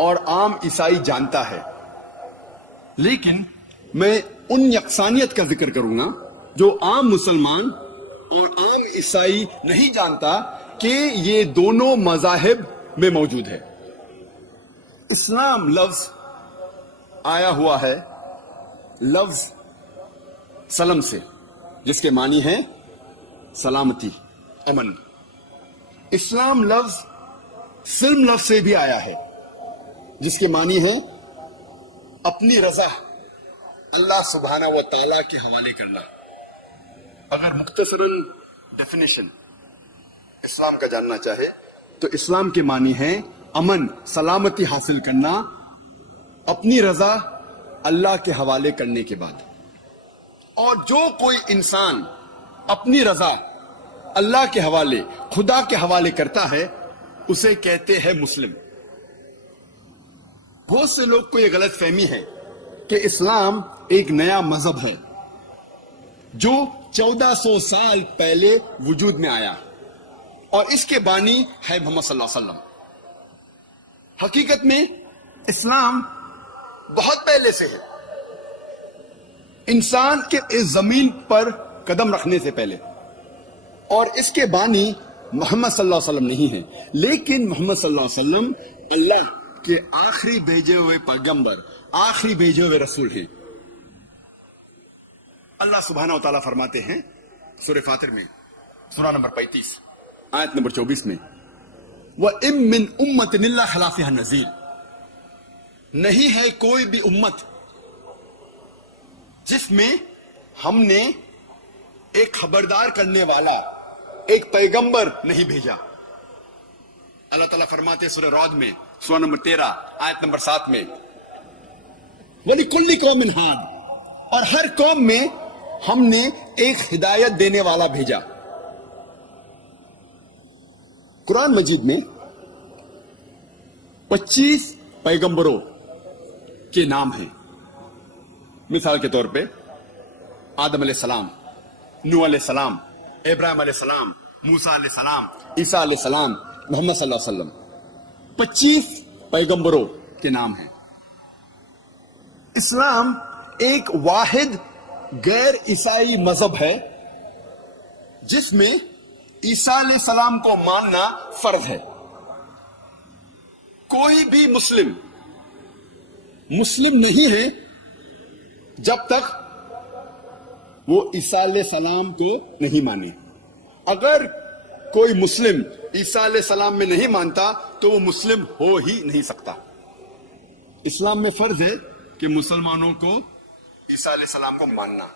اور عام عیسائی جانتا ہے، لیکن میں ان یکسانیت کا ذکر کروں گا جو عام مسلمان اور عام عیسائی نہیں جانتا کہ یہ دونوں مذاہب میں موجود ہے۔ اسلام لفظ آیا ہوا ہے لفظ سلم سے، جس کے معنی ہے سلامتی، امن۔ اسلام لفظ سلم لفظ سے بھی آیا ہے، جس کے معنی ہے اپنی رضا اللہ سبحانہ و تعالی کے حوالے کرنا۔ اگر مختصراً ڈیفینیشن اسلام کا جاننا چاہے تو اسلام کے معنی ہے امن، سلامتی حاصل کرنا اپنی رضا اللہ کے حوالے کرنے کے بعد۔ اور جو کوئی انسان اپنی رضا اللہ کے حوالے، خدا کے حوالے کرتا ہے، اسے کہتے ہیں مسلم۔ بہت سے لوگ کو یہ غلط فہمی ہے کہ اسلام ایک نیا مذہب ہے جو 1400 سال پہلے وجود میں آیا اور اس کے بانی ہے محمد صلی اللہ علیہ وسلم۔ حقیقت میں اسلام بہت پہلے سے ہے، انسان کے اس زمین پر قدم رکھنے سے پہلے، اور اس کے بانی محمد صلی اللہ علیہ وسلم نہیں ہے، لیکن محمد صلی اللہ علیہ وسلم اللہ کے آخری بھیجے ہوئے پیغمبر، آخری بھیجے ہوئے رسول ہیں۔ اللہ سبحانہ و تعالیٰ فرماتے ہیں سورہ فاطر میں، سورہ نمبر 35 آیت نمبر 24 میں، وَإِن مِّنْ أُمَّةٍ إِلَّا خَلَا فِيهَا نَذِيرٌ، نہیں ہے کوئی بھی امت جس میں ہم نے ایک خبردار کرنے والا، ایک پیغمبر نہیں بھیجا۔ اللہ تعالیٰ فرماتے سورہ رعد میں، سورہ نمبر 13 آیت نمبر 7 میں، وَلِكُلِّ قَوْمٍ هَادٍ، اور ہر قوم میں ہم نے ایک ہدایت دینے والا بھیجا۔ قرآن مجید میں 25 پیغمبروں کے نام ہیں۔ مثال کے طور پہ آدم علیہ السلام، نوح علیہ السلام، ابراہیم علیہ السلام، موسیٰ علیہ السلام، عیسیٰ علیہ السلام، محمد صلی اللہ علیہ وسلم۔ 25 پیغمبروں کے نام ہیں۔ اسلام ایک واحد غیر عیسائی مذہب ہے جس میں عیسیٰ علیہ السلام کو ماننا فرض ہے۔ کوئی بھی مسلم نہیں ہے جب تک وہ عیسیٰ علیہ السلام کو نہیں مانے۔ اگر کوئی مسلم عیسیٰ علیہ السلام میں نہیں مانتا تو وہ مسلم ہو ہی نہیں سکتا۔ اسلام میں فرض ہے کہ مسلمانوں کو عیسیٰ علیہ السلام کو ماننا۔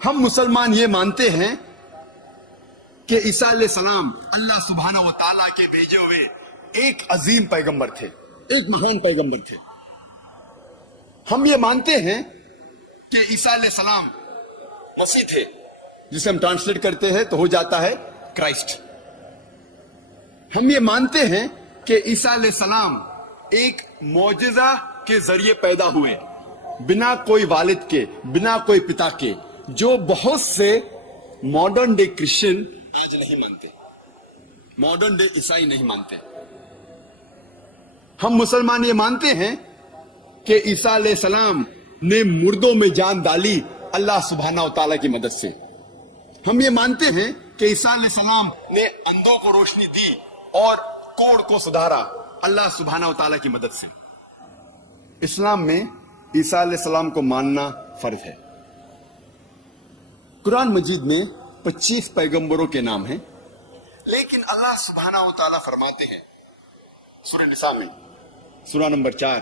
ہم مسلمان یہ مانتے ہیں کہ عیسیٰ علیہ السلام اللہ سبحانہ و تعالیٰ کے بھیجے ہوئے ایک عظیم پیغمبر تھے، ایک مہان پیغمبر تھے۔ ہم یہ مانتے ہیں کہ عیسیٰ علیہ السلام مسیح تھے، جسے ہم ٹرانسلیٹ کرتے ہیں تو ہو جاتا ہے کرائسٹ۔ ہم یہ مانتے ہیں کہ عیسیٰ علیہ السلام ایک معجزہ کے ذریعے پیدا ہوئے، بنا کوئی والد کے، بنا کوئی پتا کے، جو بہت سے ماڈرن ڈے کرسچن آج نہیں مانتے، ماڈرن ڈے عیسائی نہیں مانتے۔ ہم مسلمان یہ مانتے ہیں کہ عیسیٰ علیہ السلام نے مردوں میں جان ڈالی اللہ سبحانہ و تعالیٰ کی مدد سے۔ ہم یہ مانتے ہیں کہ عیسیٰ علیہ السلام نے اندھوں کو روشنی دی اور کوڑ کو سدھارا اللہ سبحانہ و تعالیٰ کی مدد سے۔ اسلام میں عیسیٰ علیہ السلام کو ماننا فرض ہے۔ قرآن مجید میں 25 پیغمبروں کے نام ہیں، لیکن اللہ سبحانہ و تعالیٰ فرماتے ہیں سورہ نساء میں، سورہ نمبر 4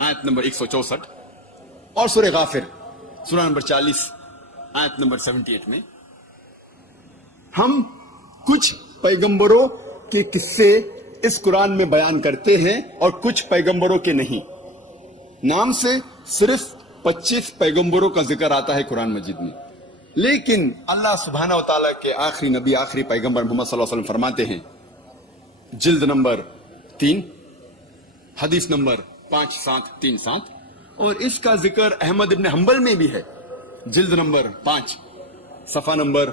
آیت نمبر 164 اور سورہ غافر سورہ نمبر 40 آیت نمبر 78 میں، ہم کچھ پیغمبروں کے قصے اس قرآن میں بیان کرتے ہیں اور کچھ پیغمبروں کے نہیں۔ نام سے صرف 25 پیغمبروں کا ذکر آتا ہے قرآن مجید میں، لیکن اللہ سبحانہ و تعالیٰ کے آخری نبی، آخری پیغمبر محمد صلی اللہ علیہ وسلم فرماتے ہیں، جلد نمبر 3 حدیث نمبر 5737، اور اس کا ذکر احمد ابن حنبل میں بھی ہے، جلد نمبر 5 صفحہ نمبر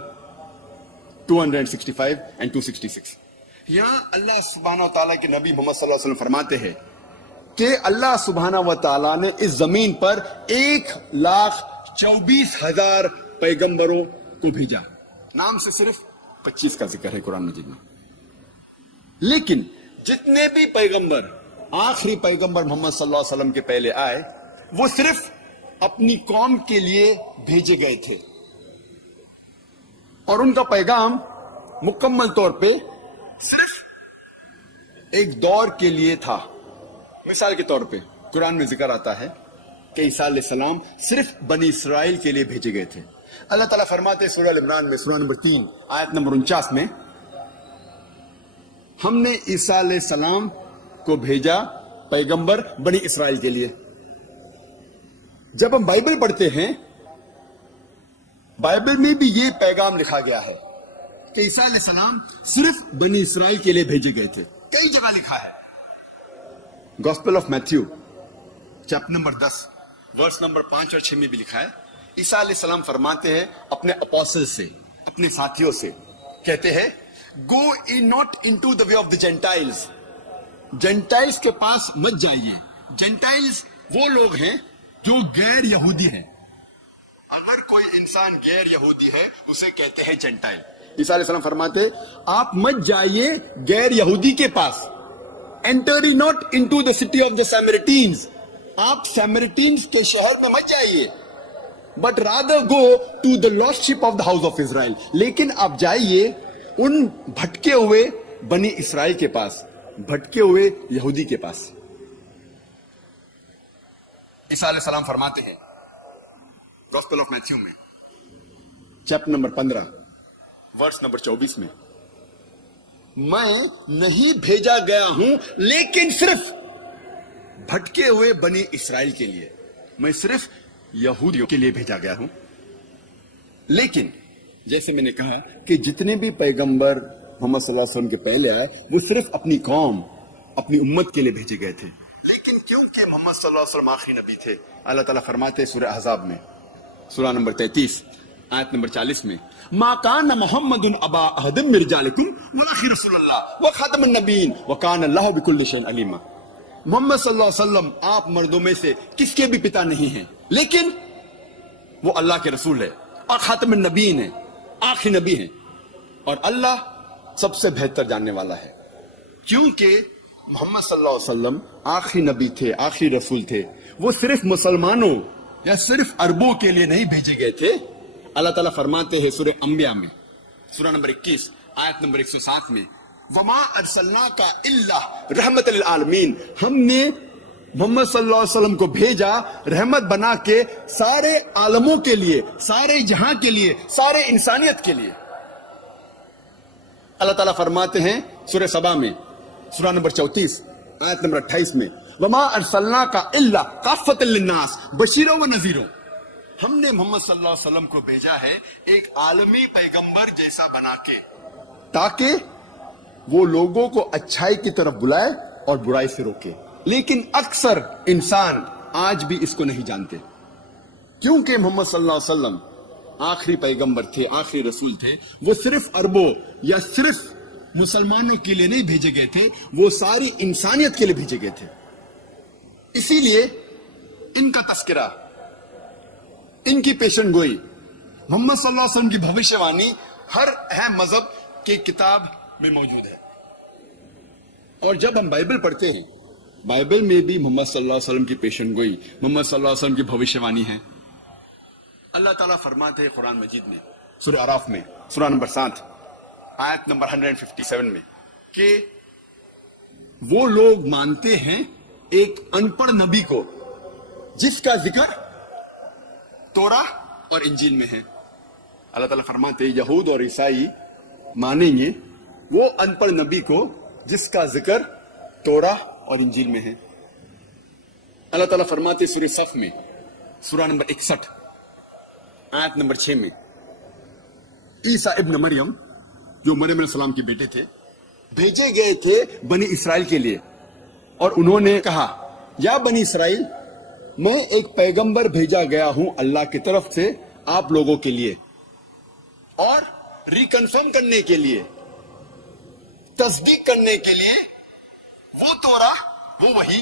265 and 266۔ یہاں اللہ سبحانہ و تعالیٰ کے نبی محمد صلی اللہ علیہ وسلم فرماتے ہیں کہ اللہ سبحانہ و تعالیٰ نے اس زمین پر 1,24,000 پیغمبروں کو بھیجا. نام سے صرف 25 کا ذکر ہے قرآن مجید میں. لیکن جتنے بھی پیغمبر آخری پیغمبر محمد صلی اللہ علیہ وسلم کے پہلے آئے وہ صرف اپنی قوم کے لیے بھیجے گئے تھے اور ان کا پیغام مکمل طور پہ صرف ایک دور کے لیے تھا. مثال کے طور پہ قرآن میں ذکر آتا ہے کہ عیسیٰ علیہ السلام صرف بنی اسرائیل کے لیے بھیجے گئے تھے. اللہ تعالیٰ فرماتے ہیں سورہ عمران میں سورہ نمبر 3 آیت نمبر 49 میں ہم نے عیسیٰ علیہ السلام کو بھیجا پیغمبر بنی اسرائیل کے لیے. جب ہم بائبل پڑھتے ہیں بائبل میں بھی یہ پیغام لکھا گیا ہے کہ عیسیٰ علیہ السلام صرف بنی اسرائیل کے لیے بھیجے گئے تھے. کئی جگہ لکھا ہے. Gospel of Matthew chapter number 10 verse number 5 اور 6 میں بھی لکھا ہے. عیسیٰ علیہ السلام فرماتے ہیں اپنے اپوسل سے, اپنے ساتھیوں سے, کہتے ہیں go not into the way of the gentiles. Gentiles کے پاس مت جائیے. جینٹائلز وہ لوگ ہیں جو غیر یہودی ہیں. اگر کوئی انسان غیر یہودی ہے اسے کہتے ہیں جینٹائل. عیسیٰ علیہ السلام فرماتے آپ مت جائیے غیر یہودی کے پاس. Enter not into the city of the Samaritans. آپ سیمریٹینز کے شہر میں مت جائیے. But rather go to the lost sheep of the house of Israel. لیکن آپ جائیے ان بھٹکے ہوئے بنی اسرائیل کے پاس, بھٹکے ہوئے یہودی کے پاس. عیسیٰ علیہ السلام فرماتے ہیں گوسپل آف میتھیو میں چیپٹر نمبر 15 ورس نمبر 24 میں میں نہیں بھیجا گیا ہوں لیکن صرف بھٹکے ہوئے بنی اسرائیل کے لیے. میں صرف یہودیوں کے لیے بھیجا گیا ہوں. لیکن جیسے میں نے کہا کہ جتنے بھی پیغمبر محمد صلی اللہ علیہ وسلم کے پہلے آئے وہ صرف اپنی قوم, اپنی امت کے لیے بھیجے گئے تھے. لیکن کیونکہ محمد صلی اللہ علیہ وسلم آخری نبی تھے, اللہ تعالیٰ فرماتے ہیں سورہ احزاب میں سورہ نمبر 33 آیت نمبر 40 میں ما کان محمد ابا احد من رجالکم ولکن رسول اللہ وخاتم النبیین وکان اللہ بکل شیء علیما. محمد صلی اللہ علیہ وسلم آپ مردوں میں سے کس کے بھی پتا نہیں ہیں لیکن وہ اللہ کے رسول ہے اور خاتم النبیین ہے, آخری نبی ہیں, اور اللہ سب سے بہتر جاننے والا ہے. کیونکہ محمد صلی اللہ علیہ وسلم آخری نبی تھے, آخری رسول تھے, وہ صرف مسلمانوں یا صرف عربوں کے لیے نہیں بھیجے گئے تھے. اللہ تعالیٰ فرماتے ہیں سورہ انبیاء میں سورہ نمبر 21 آیت نمبر 107 میں وما ارسلناک الا رحمت للعالمین. ہم نے محمد صلی اللہ علیہ وسلم کو بھیجا رحمت بنا کے سارے عالموں کے لیے, سارے جہاں کے لیے, سارے انسانیت کے لیے. اللہ تعالیٰ فرماتے ہیں سورہ سبا میں سورہ نمبر 34 آیت نمبر 28 میں وما ارسلناک الا کافۃ للناس بشیرا و نذیرا. ہم نے محمد صلی اللہ علیہ وسلم کو بھیجا ہے ایک عالمی پیغمبر جیسا بنا کے تاکہ وہ لوگوں کو اچھائی کی طرف بلائے اور برائی سے روکے. لیکن اکثر انسان آج بھی اس کو نہیں جانتے. کیونکہ محمد صلی اللہ علیہ وسلم آخری پیغمبر تھے, آخری رسول تھے, وہ صرف عربوں یا صرف مسلمانوں کے لیے نہیں بھیجے گئے تھے, وہ ساری انسانیت کے لیے بھیجے گئے تھے. اسی لیے ان کا تذکرہ, ان کی پیشن گوئی, محمد صلی اللہ علیہ وسلم کی بھوشیہ وانی ہر اہم مذہب کی کتاب میں موجود ہے. اور جب ہم بائبل پڑھتے ہیں بائبل میں بھی محمد صلی اللہ علیہ وسلم کی پیشن گوئی, محمد صلی اللہ علیہ وسلم کی بھوشیہ وانی ہے. اللہ تعالیٰ فرماتے ہیں قرآن مجید میں سورہ اعراف میں سورہ نمبر 7 آیت نمبر 157 میں کہ وہ لوگ مانتے ہیں ایک ان پڑھ نبی کو جس کا ذکر توراہ اور انجیل میں ہے. اللہ تعالیٰ فرماتے ہیں یہود اور عیسائی مانیں گے وہ ان پڑھ نبی کو جس کا ذکر توراہ اور انجیل میں ہے. اللہ تعالیٰ فرماتے ہیں سورہ صف میں سورہ نمبر 61 آیت نمبر 6 میں عیسیٰ ابن مریم جو مریم علیہ السلام کے بیٹے تھے بھیجے گئے تھے بنی اسرائیل کے لیے, اور انہوں نے کہا یا بنی اسرائیل میں ایک پیغمبر بھیجا گیا ہوں اللہ کی طرف سے آپ لوگوں کے لیے, اور ریکنفرم کرنے کے لیے, تصدیق کرنے کے لیے وہ توراہ وہ وحی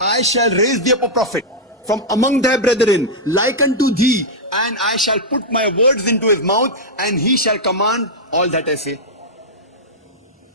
I shall raise thee up a prophet from among thy brethren, like unto thee, and I shall put my words into his mouth, and he shall command all that I say.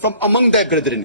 from among thy brethren,